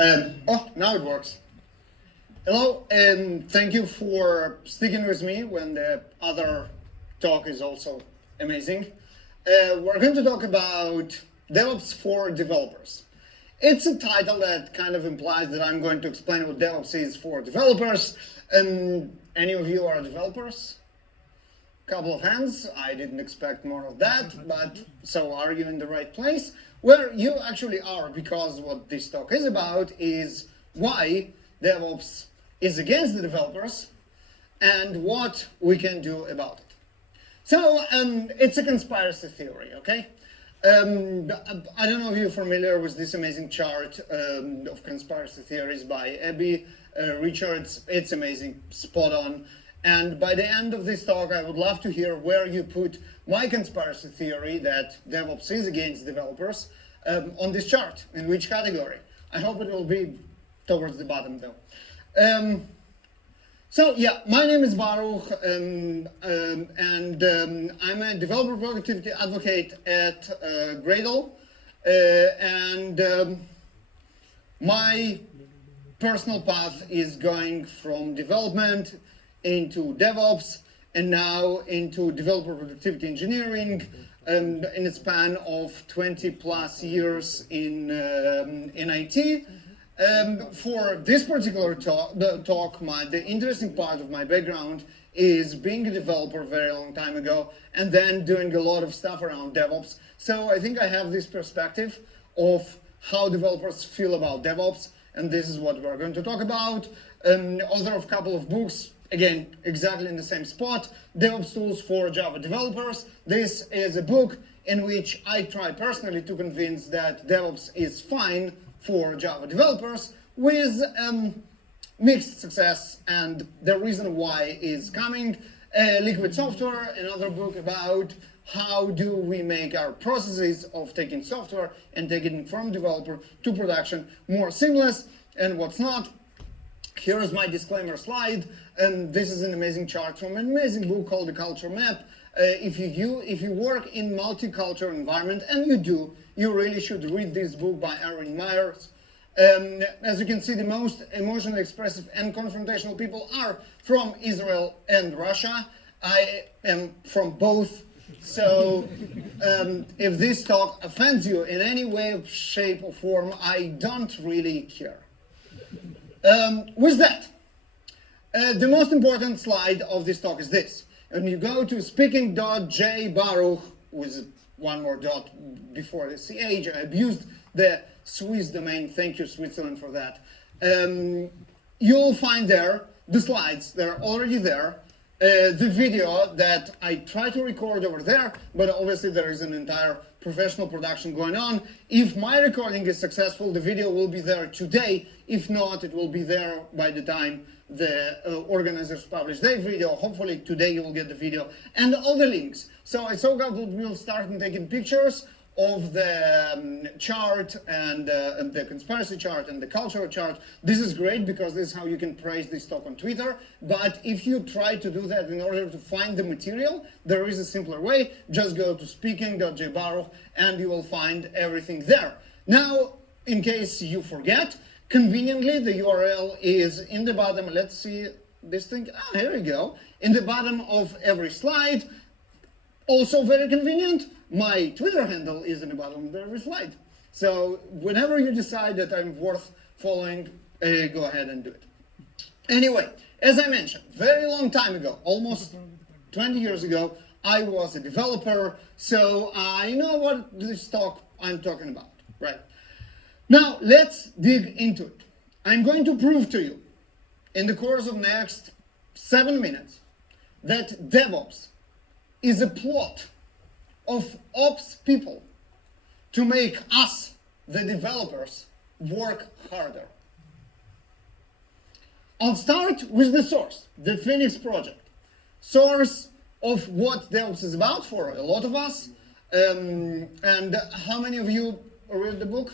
Now it works. Hello, and thank you for sticking with me when the other talk is also amazing. We're going to talk about DevOps for developers. It's a title that kind of implies that I'm going to explain what DevOps is for developers. Any of you are developers? Couple of hands. I didn't expect more of that, but so are you in the right place? Well, you actually are, because what this talk is about is why DevOps is against the developers and what we can do about it. So it's a conspiracy theory, okay? I don't know if you're familiar with this amazing chart of conspiracy theories by Abby Richards. It's amazing, spot on. And by the end of this talk, I would love to hear where you put my conspiracy theory that DevOps is against developers on this chart, in which category. I hope it will be towards the bottom, though. So yeah, my name is Baruch, and I'm a developer productivity advocate at Gradle, and my personal path is going from development into DevOps and now into developer productivity engineering in a span of 20 plus years in IT. For this particular talk, the interesting part of my background is being a developer a very long time ago and then doing a lot of stuff around DevOps. So I think I have this perspective of how developers feel about DevOps, and this is what we're going to talk about. Author of a couple of books, again, exactly in the same spot, DevOps Tools for Java Developers. This is a book in which I try personally to convince that DevOps is fine for Java developers with mixed success, and the reason why is coming. Liquid Software, another book about how do we make our processes of taking software and taking it from developer to production more seamless, and what's not. Here is my disclaimer slide, and this is an amazing chart from an amazing book called The Culture Map. If you work in multicultural environment, and you do, you really should read this book by Aaron Myers. As you can see, the most emotionally expressive and confrontational people are from Israel and Russia. I am from both, so if this talk offends you in any way, shape, or form, I don't really care. With that, the most important slide of this talk is this. When you go to speaking.jbaruch, with one more dot before the CH, I abused the Swiss domain, thank you Switzerland for that. You'll find there the slides, they're already there. The video that I try to record over there, but obviously there is an entire professional production going on. If my recording is successful, the video will be there today. If not, it will be there by the time the organizers publish their video. Hopefully today you will get the video and all the links. So I so we'll start taking pictures of the chart and the conspiracy chart and the cultural chart. This is great because this is how you can praise this talk on Twitter. But if you try to do that in order to find the material, there is a simpler way. Just go to speaking.jbaruch and you will find everything there. Now, in case you forget, conveniently the URL is in the bottom. Let's see this thing. Ah, here we go. In the bottom of every slide. Also very convenient, my Twitter handle is in the bottom of every slide. So whenever you decide that I'm worth following, go ahead and do it. Anyway, as I mentioned, very long time ago, almost 20 years ago, I was a developer, so I know what this talk I'm talking about, right? Now, let's dig into it. I'm going to prove to you, in the course of next 7 minutes, that DevOps is a plot of ops people to make us, the developers, work harder. I'll start with the source, the Phoenix project. Source of what DevOps is about for a lot of us. And how many of you read the book?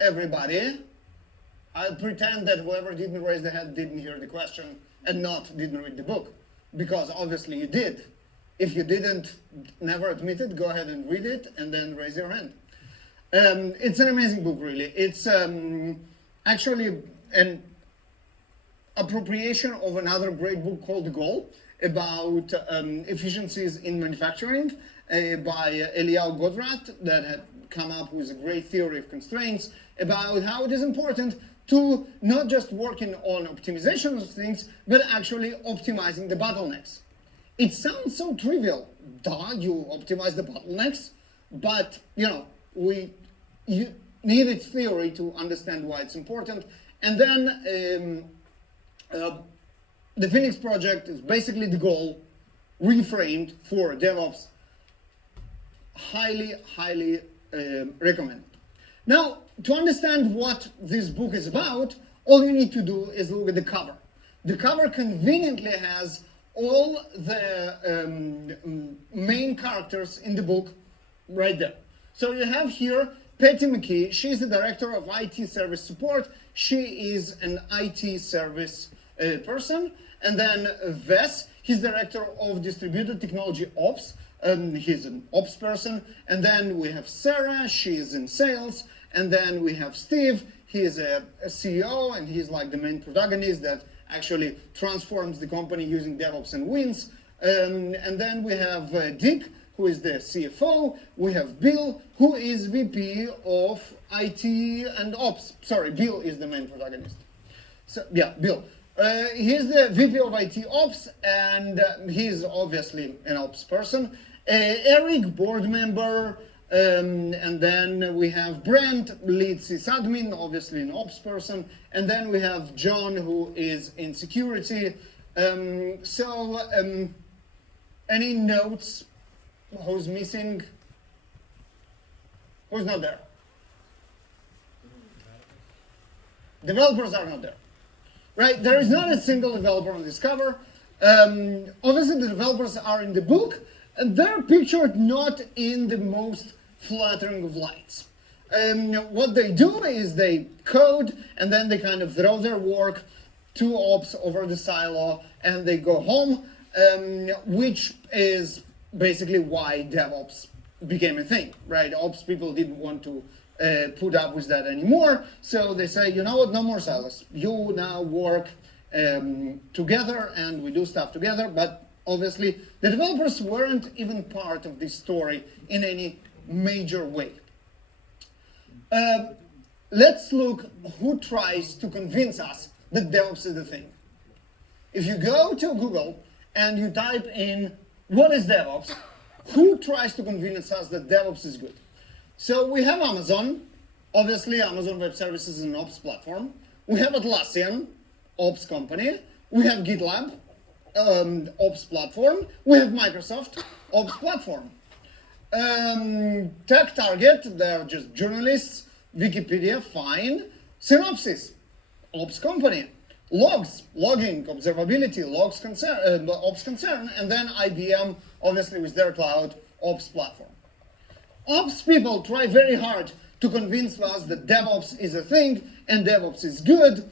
Everybody. I'll pretend that whoever didn't raise the hand didn't hear the question and didn't read the book, because obviously you did. If you didn't, never admit it, go ahead and read it and then raise your hand. It's an amazing book, really. It's actually an appropriation of another great book called The Goal about efficiencies in manufacturing by Eliyahu Godrat, that had come up with a great theory of constraints about how it is important to not just working on optimization of things, but actually optimizing the bottlenecks. It sounds so trivial. Duh, you optimize the bottlenecks, but you need its theory to understand why it's important. And then the Phoenix project is basically The Goal reframed for DevOps. Highly, highly recommend. Now, to understand what this book is about, all you need to do is look at the cover. The cover conveniently has all the main characters in the book right there. So you have here Patty McKee. She's the director of IT service support. She is an IT service person. And then Wes, he's director of distributed technology ops. He's an ops person. And then we have Sarah, she's in sales. And then we have Steve, he is a CEO, and he's like the main protagonist that actually transforms the company using DevOps and wins. And then we have Dick, who is the CFO. We have Bill, who is VP of IT and Ops. Sorry, Bill is the main protagonist. So yeah, Bill. He's the VP of IT Ops, and he's obviously an Ops person. Eric, board member. And then we have Brent, lead sysadmin, obviously an ops person. And then we have John, who is in security. Any notes? Who's missing? Who's not there? Developers are not there. Right? There is not a single developer on this cover. Obviously, the developers are in the book. And they're pictured not in the most flattering of lights. What they do is they code, and then they kind of throw their work to ops over the silo, and they go home, which is basically why DevOps became a thing, right? Ops people didn't want to put up with that anymore, so they say, you know what, no more silos. You now work together, and we do stuff together, but obviously, the developers weren't even part of this story in any major way. Let's look who tries to convince us that DevOps is the thing. If you go to Google and you type in, what is DevOps? Who tries to convince us that DevOps is good? So we have Amazon. Obviously, Amazon Web Services is an ops platform. We have Atlassian, ops company. We have GitLab, ops platform. We have Microsoft, ops platform. Tech Target, they're just journalists. Wikipedia, fine. Synopsys, ops company. Logs, logging, observability, logs concern, ops concern. And then IBM, obviously with their cloud, ops platform. Ops people try very hard to convince us that DevOps is a thing and DevOps is good.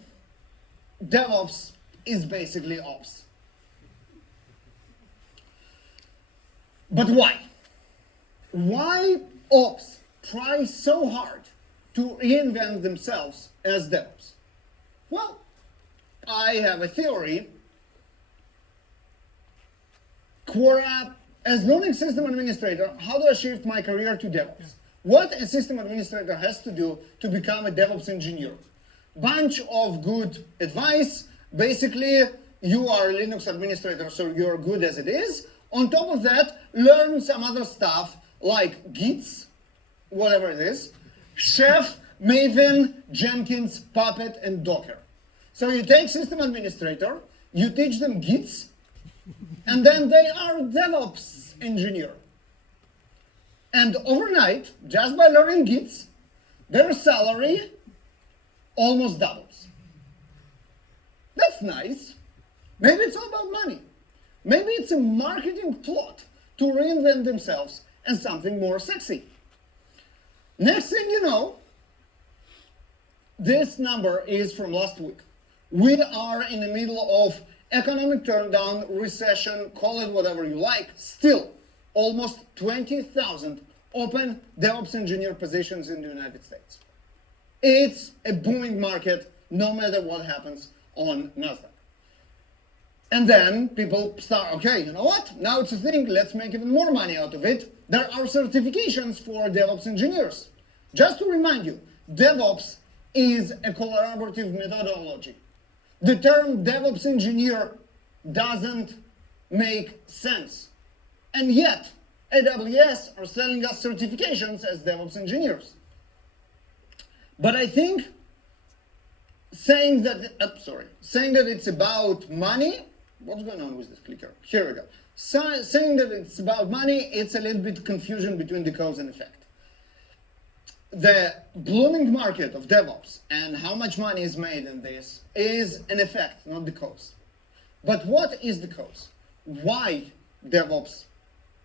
DevOps is basically ops. But why? Why ops try so hard to reinvent themselves as DevOps? Well, I have a theory. Quora, as Linux system administrator, how do I shift my career to DevOps? What a system administrator has to do to become a DevOps engineer? Bunch of good advice. Basically, you are a Linux administrator, so you're good as it is. On top of that, learn some other stuff like Gits, whatever it is, Chef, Maven, Jenkins, Puppet, and Docker. So you take system administrator, you teach them Gits, and then they are DevOps engineer. And overnight, just by learning Gits, their salary almost doubles. That's nice. Maybe it's all about money. Maybe it's a marketing plot to reinvent themselves as something more sexy. Next thing you know, this number is from last week. We are in the middle of economic turndown, recession, call it whatever you like. Still, almost 20,000 open DevOps engineer positions in the United States. It's a booming market no matter what happens on NASDAQ. And then people start, okay, you know what? Now it's a thing, let's make even more money out of it. There are certifications for DevOps engineers. Just to remind you, DevOps is a collaborative methodology. The term DevOps engineer doesn't make sense. And yet, AWS are selling us certifications as DevOps engineers. But I think saying that it's about money, what's going on with this clicker? Here we go. So, saying that it's about money, it's a little bit confusion between the cause and effect. The blooming market of DevOps and how much money is made in this is an effect, not the cause. But what is the cause? Why DevOps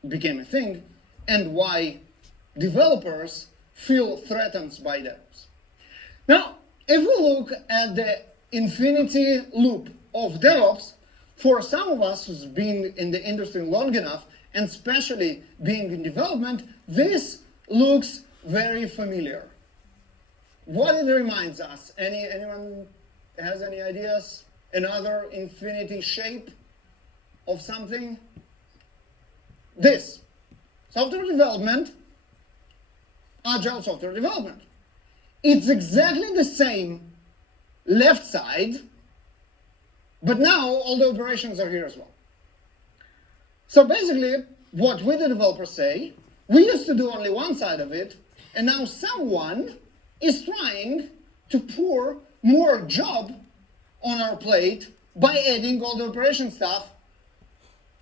became a thing and why developers feel threatened by DevOps? Now, if we look at the infinity loop of DevOps, for some of us who's been in the industry long enough, and especially being in development, this looks very familiar. What it reminds us? Anyone has any ideas? Another infinity shape of something? This. Software development, agile software development. It's exactly the same left side, but now all the operations are here as well. So basically, what we the developers say, we used to do only one side of it, and now someone is trying to pour more job on our plate by adding all the operation stuff,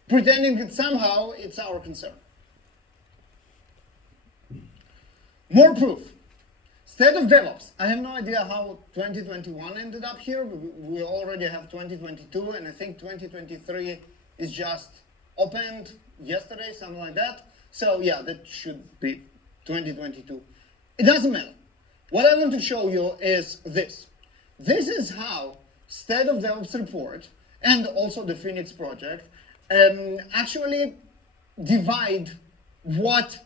pretending that somehow it's our concern. More proof. State of DevOps. I have no idea how 2021 ended up here. We already have 2022, and I think 2023 is just opened yesterday, something like that. So yeah, that should be 2022. It doesn't matter. What I want to show you is this. This is how State of DevOps report and also the Phoenix project actually divide what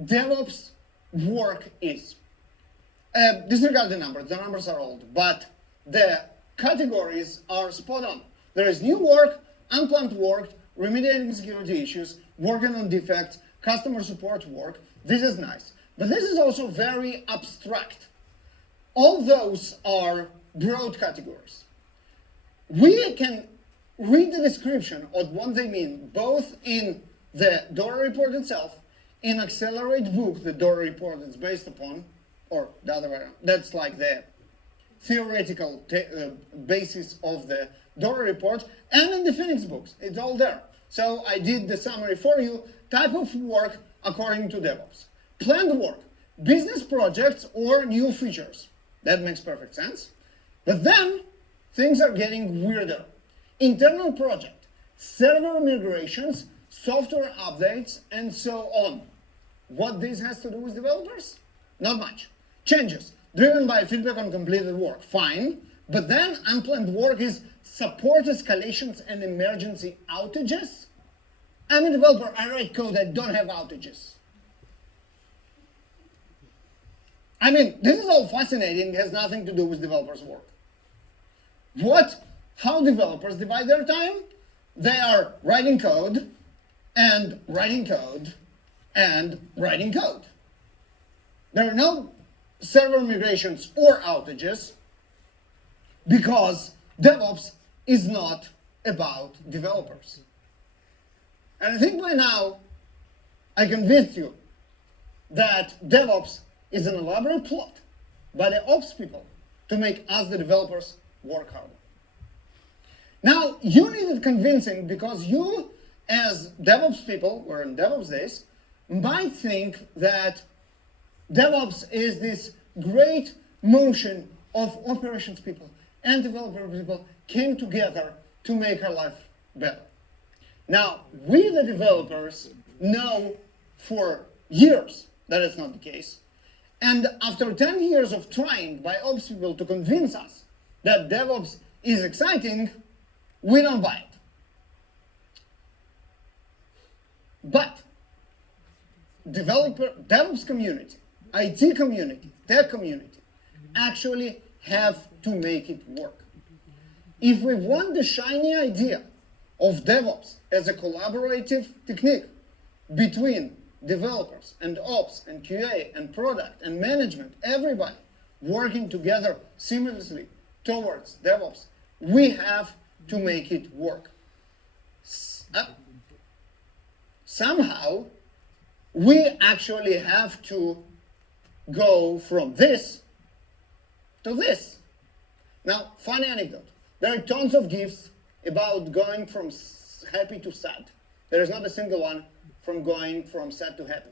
DevOps work is. Disregard the numbers are old, but the categories are spot on. There is new work, unplanned work, remediating security issues, working on defects, customer support work. This is nice. But this is also very abstract. All those are broad categories. We can read the description of what they mean, both in the DORA report itself, in Accelerate book the DORA report is based upon, or the other way around. That's like the theoretical basis of the DORA report, and in the Phoenix books. It's all there. So I did the summary for you. Type of work according to DevOps. Planned work, business projects or new features. That makes perfect sense. But then things are getting weirder. Internal project, server migrations, software updates, and so on. What this has to do with developers? Not much. Changes, driven by feedback on completed work, fine. But then unplanned work is support escalations and emergency outages. I'm a developer, I write code that don't have outages. I mean, this is all fascinating, has nothing to do with developers' work. How developers divide their time? They are writing code, and writing code, and writing code. There are no server migrations or outages because DevOps is not about developers. And I think by now I convinced you that DevOps is an elaborate plot by the ops people to make us, the developers, work harder. Now, you needed convincing because you, as DevOps people, or in DevOps days, might think that DevOps is this great motion of operations people and developer people came together to make our life better. Now, we the developers know for years that it's not the case. And after 10 years of trying by ops people to convince us that DevOps is exciting, we don't buy it. But DevOps community, IT community, tech community, actually have to make it work. If we want the shiny idea of DevOps as a collaborative technique between developers and ops and QA and product and management, everybody working together seamlessly towards DevOps, we have to make it work. Somehow, we actually have to go from this to this. Now, funny anecdote. There are tons of GIFs about going from happy to sad. There is not a single one from going from sad to happy.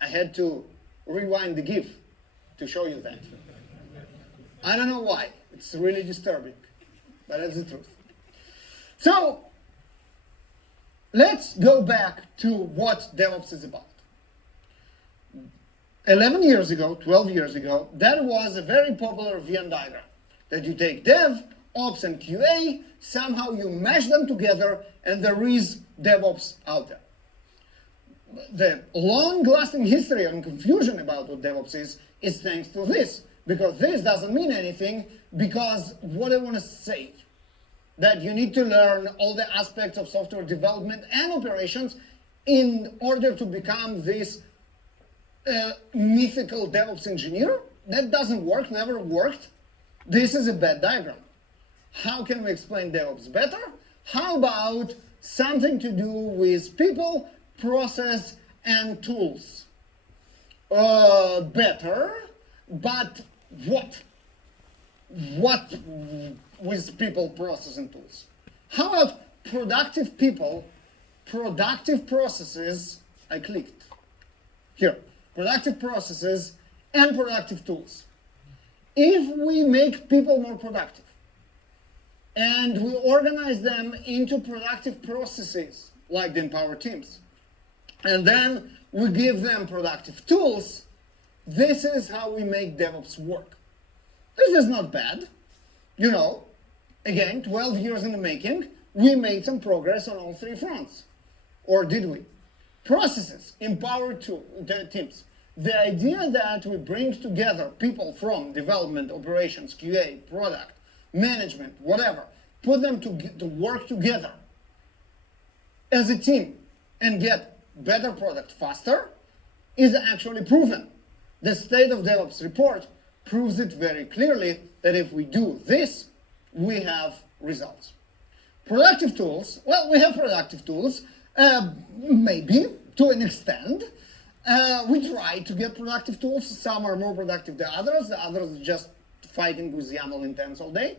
I had to rewind the GIF to show you that. I don't know why. It's really disturbing, but that's the truth. So, let's go back to what DevOps is about. 11 years ago, 12 years ago, that was a very popular Venn diagram. That you take Dev, Ops, and QA, somehow you mash them together, and there is DevOps out there. The long-lasting history and confusion about what DevOps is thanks to this, because this doesn't mean anything, because what I want to say, that you need to learn all the aspects of software development and operations in order to become this mythical DevOps engineer. That doesn't work, never worked. This is a bad diagram. How can we explain DevOps better? How about something to do with people, process, and tools? Better, but what? What with people, process, and tools? How about productive people, productive processes? I clicked. Here, productive processes and productive tools. If we make people more productive and we organize them into productive processes, like the empowered teams, and then we give them productive tools, this is how we make DevOps work. This is not bad. You know, again, 12 years in the making, we made some progress on all three fronts. Or did we? Processes, empowered teams. The idea that we bring together people from development, operations, QA, product, management, whatever, put them to work together as a team and get better product faster is actually proven. The State of DevOps report proves it very clearly that if we do this, we have results. Productive tools, well, we have productive tools, maybe to an extent. We try to get productive tools. Some are more productive than others. The others are just fighting with YAML intents all day.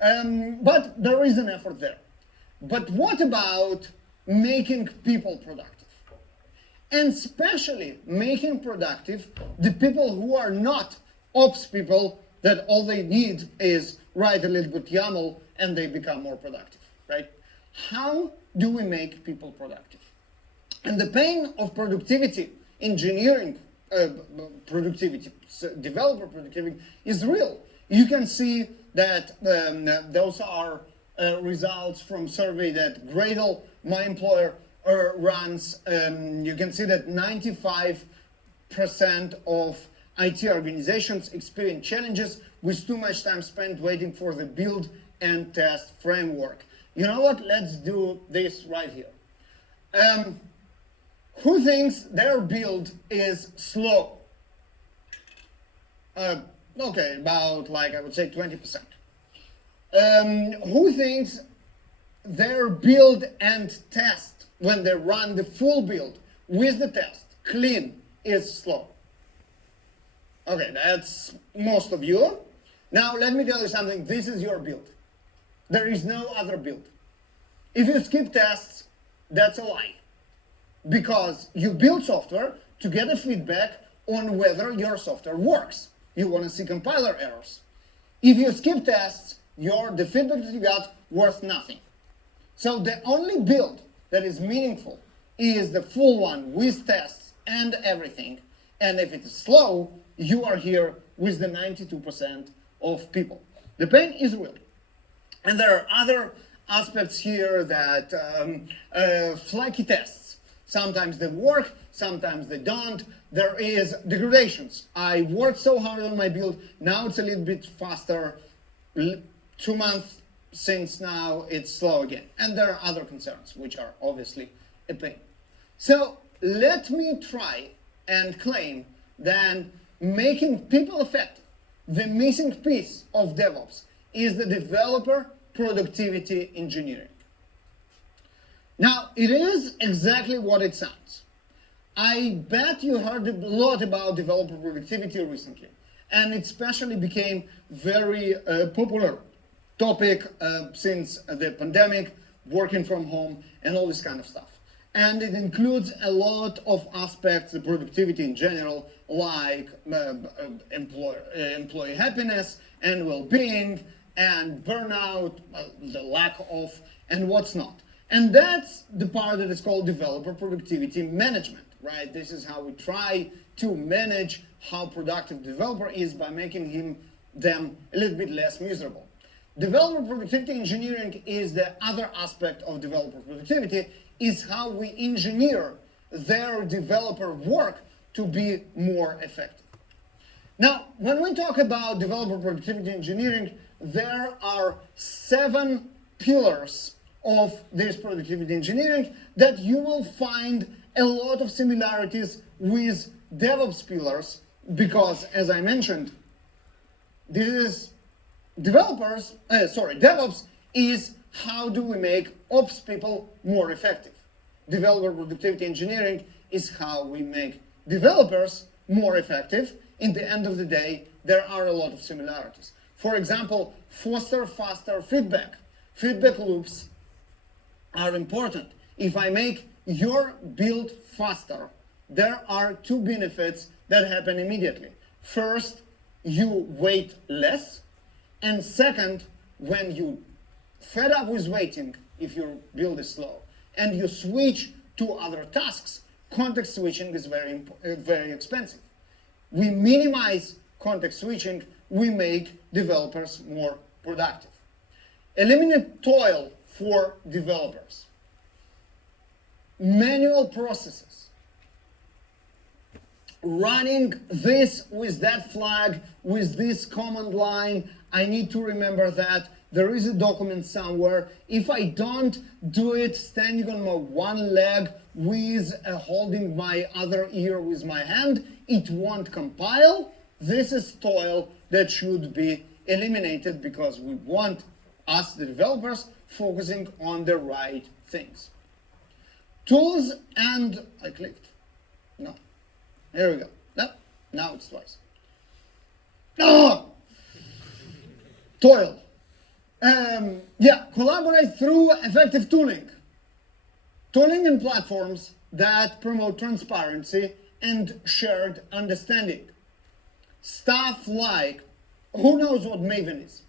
But there is an effort there. But what about making people productive? And especially making productive the people who are not ops people, that all they need is write a little bit YAML and they become more productive, right? How do we make people productive? And the pain of productivity, engineering productivity, developer productivity is real. You can see that those are results from survey that Gradle, my employer, runs. You can see that 95% of IT organizations experience challenges with too much time spent waiting for the build and test framework. You know what? Let's do this right here. Who thinks their build is slow? Okay, about like I would say 20%. Who thinks their build and test, when they run the full build with the test, clean, is slow? Okay, that's most of you. Now let me tell you something. This is your build. There is no other build. If you skip tests, that's a lie. Because you build software to get a feedback on whether your software works. You want to see compiler errors. If you skip tests, the feedback that you got worth nothing. So the only build that is meaningful is the full one with tests and everything. And if it is slow, you are here with the 92% of people. The pain is real. And there are other aspects here that flaky tests. Sometimes they work, sometimes they don't. there is degradations. I worked so hard on my build, now it's a little bit faster. 2 months since now, it's slow again. And there are other concerns, which are obviously a pain. So let me try and claim that making people effective, the missing piece of DevOps, is the developer productivity engineering. Now, it is exactly what it sounds. I bet you heard a lot about developer productivity recently, and it especially became very popular topic since the pandemic, working from home, and all this kind of stuff. And it includes a lot of aspects of productivity in general, like employee happiness and well-being, and burnout, the lack of, and what's not. And that's the part that is called developer productivity management, right? This is how we try to manage how productive the developer is by making them a little bit less miserable. Developer productivity engineering is the other aspect of developer productivity, is how we engineer their developer work to be more effective. Now, when we talk about developer productivity engineering, there are 7 pillars of this productivity engineering that you will find a lot of similarities with DevOps pillars, because as I mentioned, this is DevOps is how do we make ops people more effective. Developer productivity engineering is how we make developers more effective. In the end of the day, there are a lot of similarities. For example, foster faster feedback. Feedback loops are important. If I make your build faster, there are 2 benefits that happen immediately. First, you wait less. And second, when you fed up with waiting, if your build is slow, and you switch to other tasks, context switching is very expensive. We minimize context switching, we make developers more productive. Eliminate toil for developers. Manual processes. Running this with that flag, with this command line, I need to remember that there is a document somewhere. If I don't do it standing on my one leg with holding my other ear with my hand, it won't compile. This is toil that should be eliminated because we want us, the developers, focusing on the right things. Tools and, I clicked. No. Here we go. No. Now it's twice. No! Toil. Collaborate through effective tooling. Tooling and platforms that promote transparency and shared understanding. Stuff like, who knows what Maven is?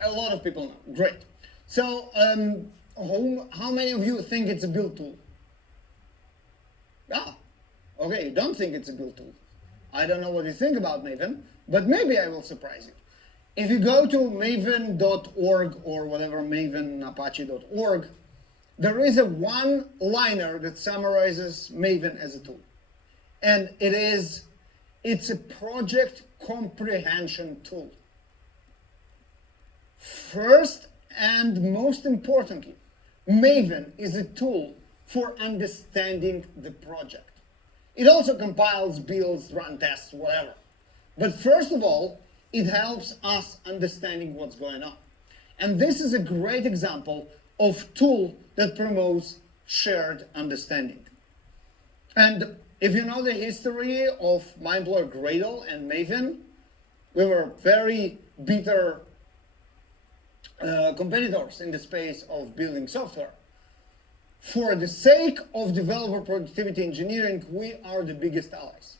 A lot of people know. Great. So, how many of you think it's a build tool? Okay, you don't think it's a build tool. I don't know what you think about Maven, but maybe I will surprise you. If you go to maven.org or whatever, mavenapache.org, there is a one-liner that summarizes Maven as a tool. And it's a project comprehension tool. First and most importantly, Maven is a tool for understanding the project. It also compiles, builds, run tests, whatever. But first of all, it helps us understanding what's going on. And this is a great example of tool that promotes shared understanding. And if you know the history of my employer Gradle and Maven, we were very bitter competitors in the space of building software. For the sake of developer productivity engineering, we are the biggest allies.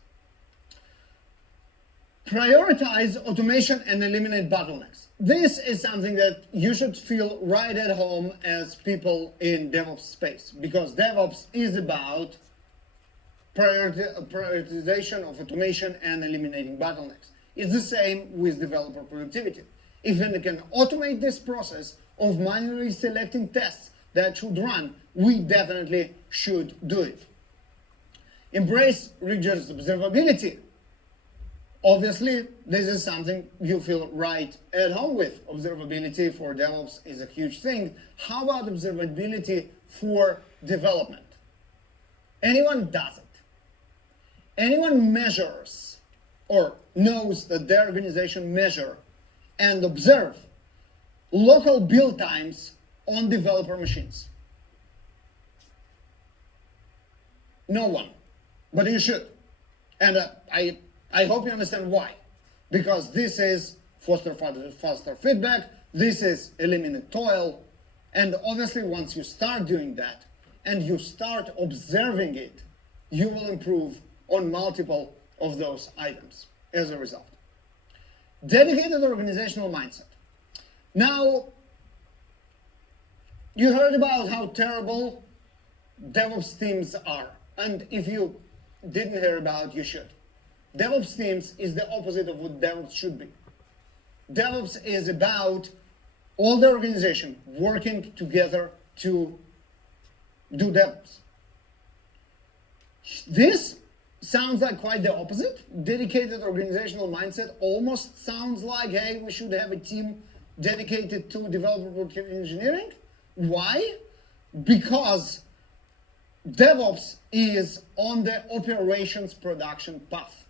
Prioritize automation and eliminate bottlenecks. This is something that you should feel right at home as people in DevOps space, because DevOps is about prioritization of automation and eliminating bottlenecks. It's the same with developer productivity. If we can automate this process of manually selecting tests that should run, we definitely should do it. Embrace rigorous observability. Obviously, this is something you feel right at home with. Observability for DevOps is a huge thing. How about observability for development? Anyone does it. Anyone measures or knows that their organization measure and observe local build times on developer machines? No one, but you should. And I hope you understand why. Because this is faster feedback, this is eliminate toil, and obviously once you start doing that and you start observing it, you will improve on multiple of those items as a result. Dedicated organizational mindset. Now, you heard about how terrible DevOps teams are. And if you didn't hear about it, you should. DevOps teams is the opposite of what DevOps should be. DevOps is about all the organization working together to do DevOps. This sounds like quite the opposite. Dedicated organizational mindset almost sounds like, hey, we should have a team dedicated to developer productivity engineering. Why? Because DevOps is on the operations production path.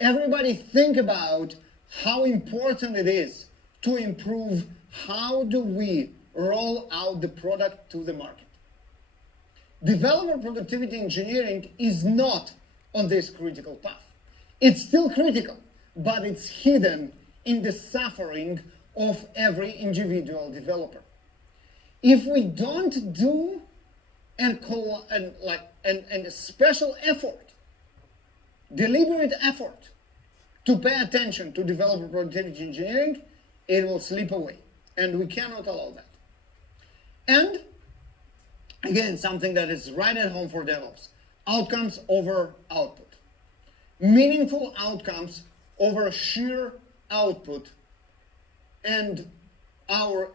Everybody think about how important it is to improve how do we roll out the product to the market. Developer productivity engineering is not on this critical path. It's still critical, but it's hidden in the suffering of every individual developer. If we don't do a special effort, deliberate effort to pay attention to developer productivity engineering, it will slip away. And we cannot allow that. And again, something that is right at home for DevOps, outcomes over output. Meaningful outcomes over sheer output and our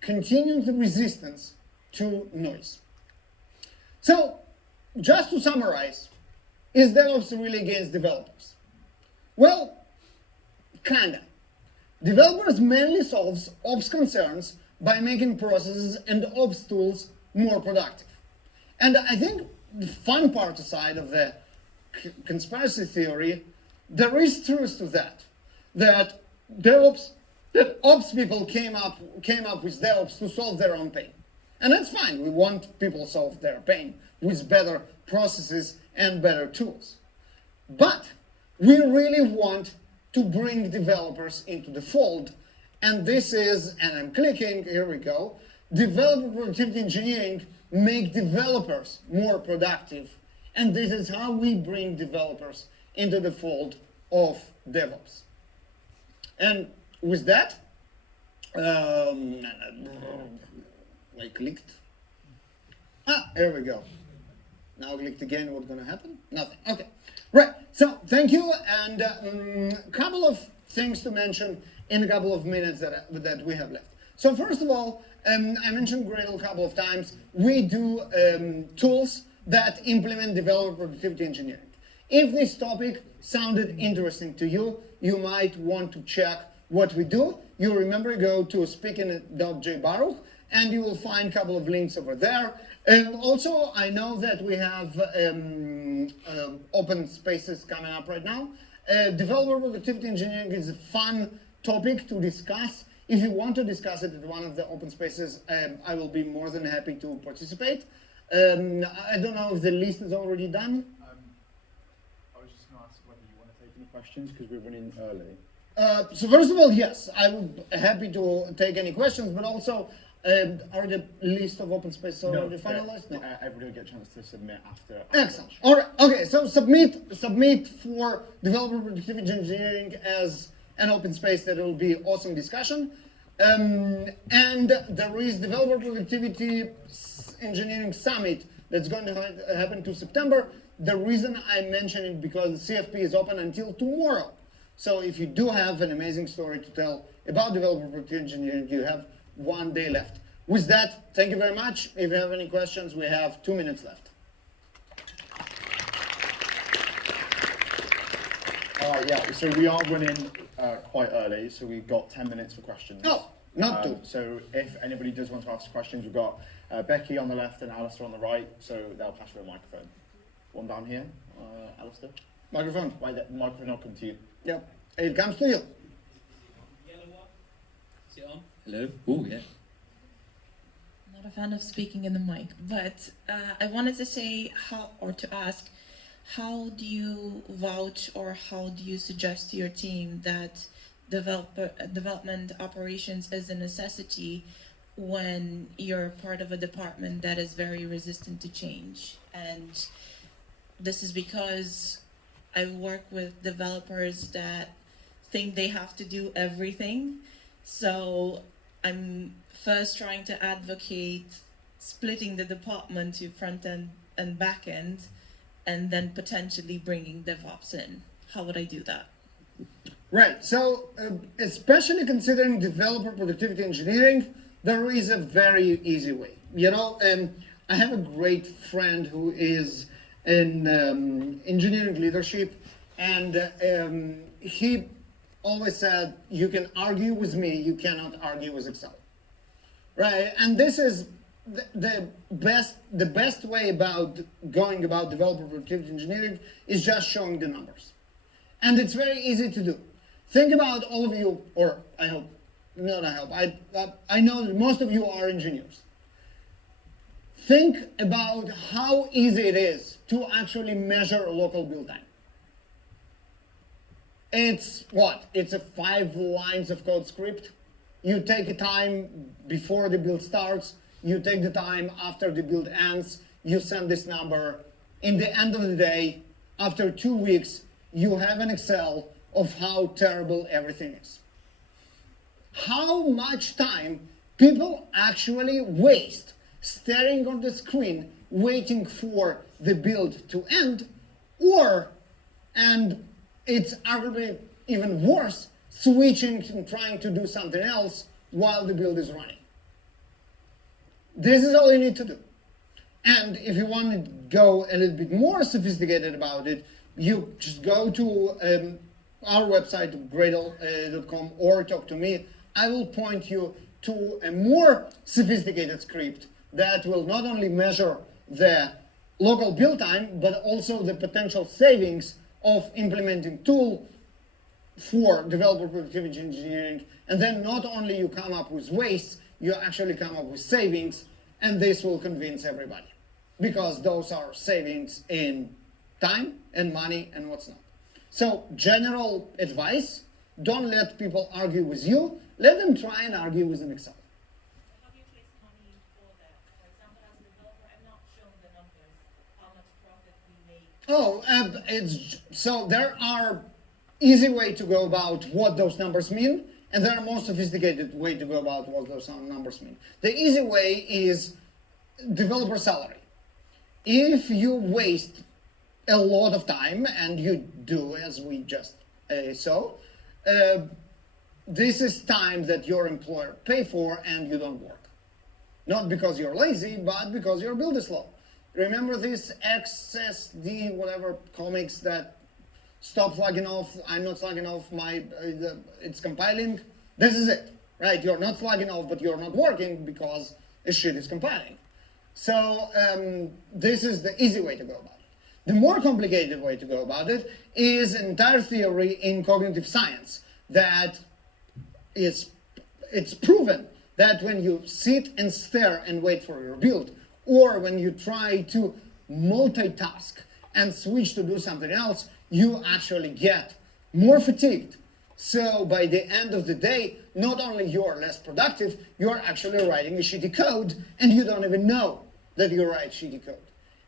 continued resistance to noise. So, just to summarize, is DevOps really against developers? Well, kinda. Developers mainly solve ops concerns by making processes and ops tools more productive. And I think the fun part aside of the conspiracy theory, there is truth to that. That ops people came up with DevOps to solve their own pain. And that's fine. We want people to solve their pain with better processes and better tools. But we really want to bring developers into the fold. And this is, and I'm clicking, here we go, developer productivity engineering make developers more productive. And this is how we bring developers into the fold of DevOps. And with that, I clicked. Here we go. Now clicked again, what's gonna happen? Nothing, okay. Right, so thank you, and a couple of things to mention in a couple of minutes that we have left. So first of all, I mentioned Gradle a couple of times. We do tools that implement developer productivity engineering. If this topic sounded interesting to you, you might want to check what we do. You remember, go to speaking.jbaruch, and you will find a couple of links over there. And also, I know that we have open spaces coming up right now. Developer productivity engineering is a fun topic to discuss. If you want to discuss it at one of the open spaces, I will be more than happy to participate. I don't know if the list is already done. I was just going to ask whether you want to take any questions because we're running early. So first of all, yes, I would be happy to take any questions, but also, are the list of open spaces already finalized? No. Everybody will get a chance to submit after. Excellent. All right. Okay. So submit for developer productivity engineering as an open space. That will be awesome discussion. And there is developer productivity engineering summit that's going to happen to September. The reason I mention it because the CFP is open until tomorrow. So if you do have an amazing story to tell about developer productivity engineering, you have 1 day left. With that, thank you very much. If you have any questions, we have 2 minutes left. Yeah, so we are running quite early, so we've got 10 minutes for questions. Oh, not too. So if anybody does want to ask questions, we've got Becky on the left and Alistair on the right, so they'll pass you a microphone. One down here, Alistair. Microphone. Why the microphone will come to you. Yep, it comes to you. Is it on? Hello? Oh, yeah. Not a fan of speaking in the mic, but I wanted to say ask, how do you vouch or how do you suggest to your team that development operations is a necessity when you're part of a department that is very resistant to change? And this is because I work with developers that think they have to do everything. So I'm first trying to advocate splitting the department to front end and back end, and then potentially bringing DevOps in. How would I do that? Right, so especially considering developer productivity engineering, there is a very easy way. You know, I have a great friend who is in engineering leadership, and he always said, you can argue with me, you cannot argue with Excel. Right, and this is the best way about going about developer productivity engineering is just showing the numbers. And it's very easy to do. Think about all of you, or I hope, not I hope, I know that most of you are engineers. Think about how easy it is to actually measure a local build time. It's what? It's a 5 lines of code script. You take a time before the build starts, you take the time after the build ends, you send this number. In the end of the day, after 2 weeks, you have an Excel of how terrible everything is. How much time people actually waste staring on the screen, waiting for the build to end, and it's arguably even worse, switching and trying to do something else while the build is running. This is all you need to do. And if you want to go a little bit more sophisticated about it, you just go to our website, gradle.com, or talk to me. I will point you to a more sophisticated script that will not only measure the local build time, but also the potential savings of implementing tool for developer productivity engineering. And then not only you come up with waste, you actually come up with savings, and this will convince everybody, because those are savings in time and money and what's not. So general advice, don't let people argue with you, let them try and argue with an Excel. How do you place money for that? For example, as a developer, I'm not shown the numbers, how much profit we make. So there are easy way to go about what those numbers mean, and there are more sophisticated way to go about what those numbers mean. The easy way is developer salary. If you waste a lot of time, and you do, as we just saw, this is time that your employer pay for and you don't work. Not because you're lazy, but because your build is slow. Remember this XSD, whatever comics that stop flagging off, I'm not flagging off, it's compiling? This is it, right? You're not flagging off, but you're not working because the shit is compiling. So this is the easy way to go about it. The more complicated way to go about it is an entire theory in cognitive science that it's proven that when you sit and stare and wait for your build, or when you try to multitask and switch to do something else, you actually get more fatigued. So by the end of the day, not only you're less productive, you're actually writing a shitty code, and you don't even know that you write shitty code.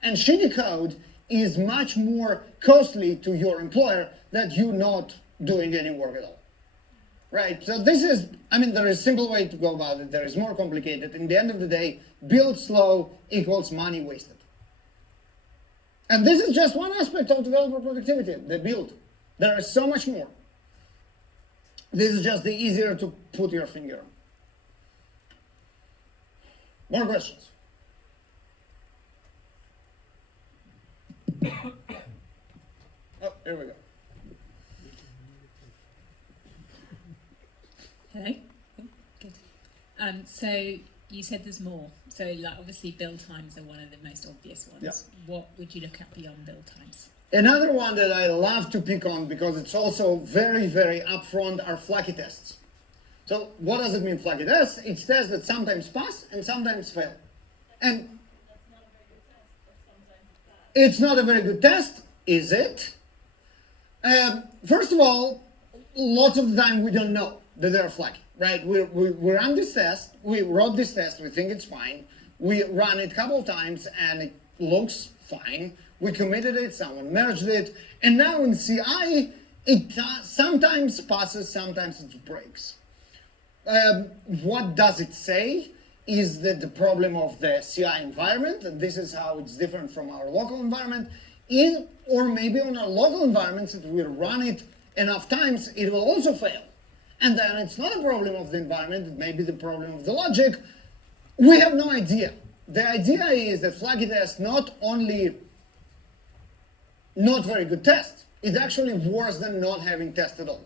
And shitty code is much more costly to your employer than you not doing any work at all. Right, so this is, there is a simple way to go about it, there is more complicated. In the end of the day, build slow equals money wasted. And this is just one aspect of developer productivity, the build. There is so much more. This is just the easier to put your finger on. More questions? Oh, here we go. Hello. Oh, good. So you said there's more. So like obviously build times are one of the most obvious ones. Yeah. What would you look at beyond build times? Another one that I love to pick on because it's also very, very upfront are flaky tests. So what does it mean, flaky tests? It's tests that sometimes pass and sometimes fail. And it's not a very good test, is it? First of all, lots of the time we don't know that they're flaky, right? We run this test, we wrote this test, we think it's fine. We run it a couple of times and it looks fine. We committed it, someone merged it, and now in CI, it sometimes passes, sometimes it breaks. What does it say is that the problem of the CI environment, and this is how it's different from our local environment, is, or maybe on our local environments, if we run it enough times, it will also fail. And then it's not a problem of the environment, it may be the problem of the logic. We have no idea. The idea is that flaky tests not only not very good test, it's actually worse than not having test at all.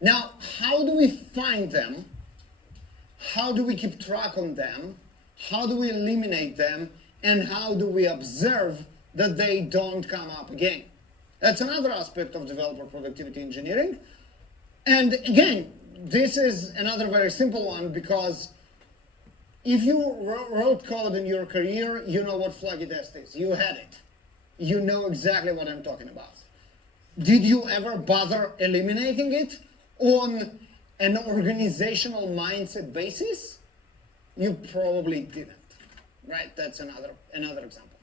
Now, how do we find them? How do we keep track on them? How do we eliminate them? And how do we observe that they don't come up again? That's another aspect of developer productivity engineering. And again, this is another very simple one because if you wrote code in your career, you know what flaky test is. You had it. You know exactly what I'm talking about. Did you ever bother eliminating it on an organizational mindset basis? You probably didn't, right? That's another example.